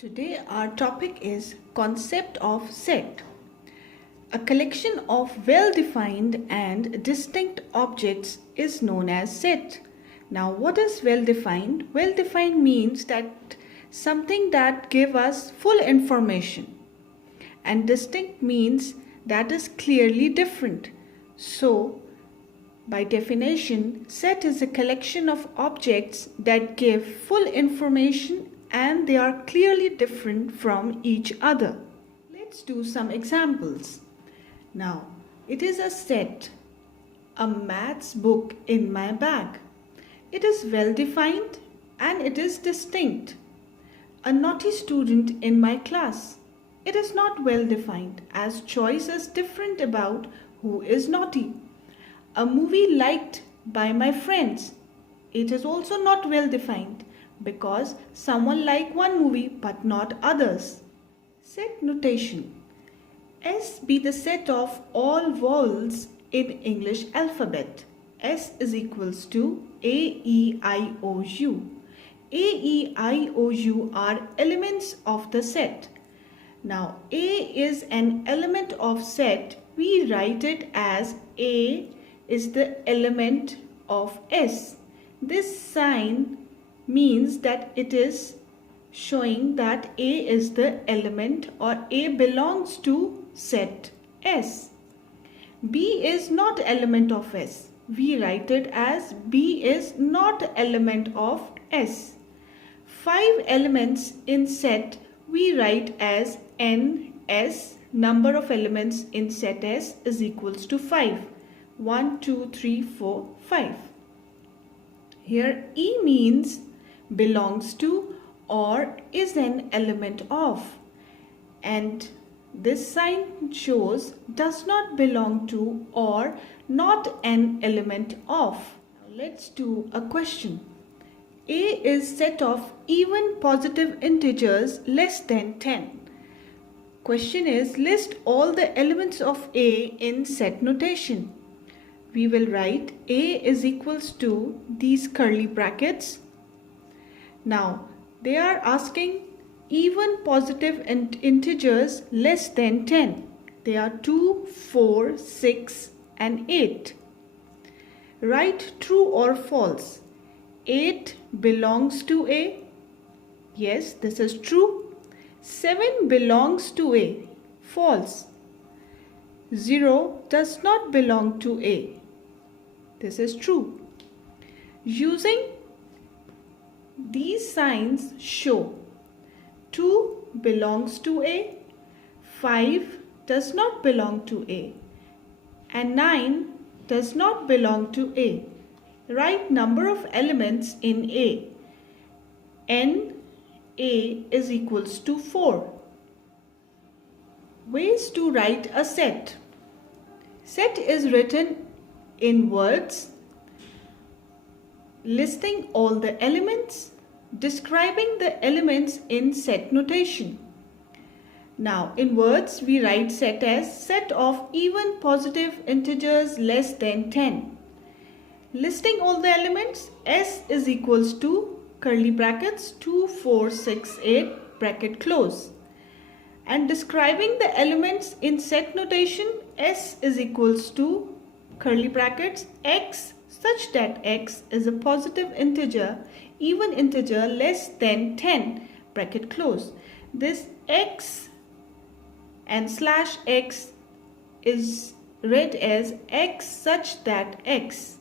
Today our topic is concept of set. A collection of well-defined and distinct objects is known as set. Now what is well-defined? Well-defined means that something that gives us full information, and distinct means that is clearly different. So by definition, set is a collection of objects that give full information and they are clearly different from each other. Let's do some examples. Now, it is a set, a maths book in my bag. It is well defined and it is distinct. A naughty student in my class. It is not well defined as choice is different about who is naughty. A movie liked by my friends. It is also not well defined because someone like one movie but not others. Set notation. S be the set of all vowels in English alphabet. S is equals to A, E, I, O, U. A, E, I, O, U are elements of the set. Now A is an element of set. We write it as A is the element of S. This sign means that it is showing that A is the element or A belongs to set S. B is not element of S. We write it as B is not element of S. 5 elements in set we write as N S. Number of elements in set S is equals to 5. 1, 2, 3, 4, 5. Here E means belongs to or is an element of, and this sign shows does not belong to or not an element of. Now let's do a question. A is set of even positive integers less than 10. Question is, list all the elements of A in set notation. We will write A is equals to these curly brackets. Now they are asking even positive integers less than 10. They are 2, 4, 6 and 8. Write true or false. 8 belongs to A. Yes, this is true. 7 belongs to A. False. 0 does not belong to A. This is true. Using these signs show 2 belongs to A, 5 does not belong to A, and 9 does not belong to A. Write number of elements in A. N A is equals to 4. Ways to write a set. Set is written in words, listing all the elements, describing the elements in set notation. Now in words we write set as set of even positive integers less than 10. Listing all the elements, S is equals to curly brackets 2, 4, 6, 8 bracket close. And describing the elements in set notation, S is equals to curly brackets X such that X is a positive integer, even integer less than 10 bracket close. This X and slash X is read as X such that X.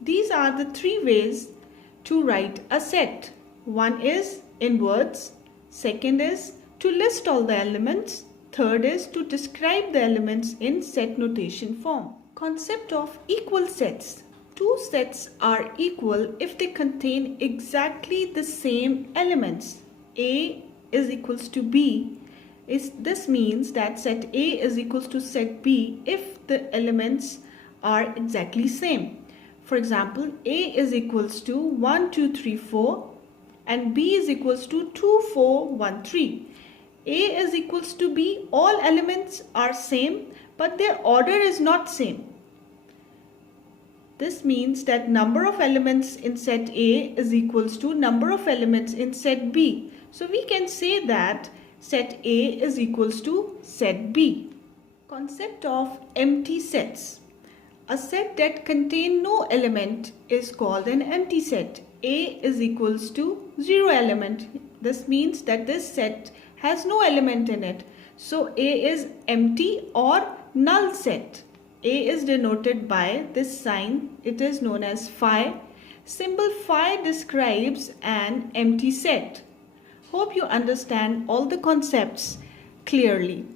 These are the 3 ways to write a set. One is in words, second is to list all the elements, third is to describe the elements in set notation form. Concept of equal sets. Two sets are equal if they contain exactly the same elements. A is equals to B. This means that set A is equals to set B if the elements are exactly same. For example, A is equals to 1, 2, 3, 4 and B is equals to 2, 4, 1, 3. A is equals to B, all elements are same but their order is not same. This means that number of elements in set A is equals to number of elements in set B. So we can say that set A is equals to set B. Concept of empty sets. A set that contains no element is called an empty set. A is equals to 0 element. This means that this set has no element in it. So A is empty or null set. A is denoted by this sign. It is known as phi. Symbol phi describes an empty set. Hope you understand all the concepts clearly.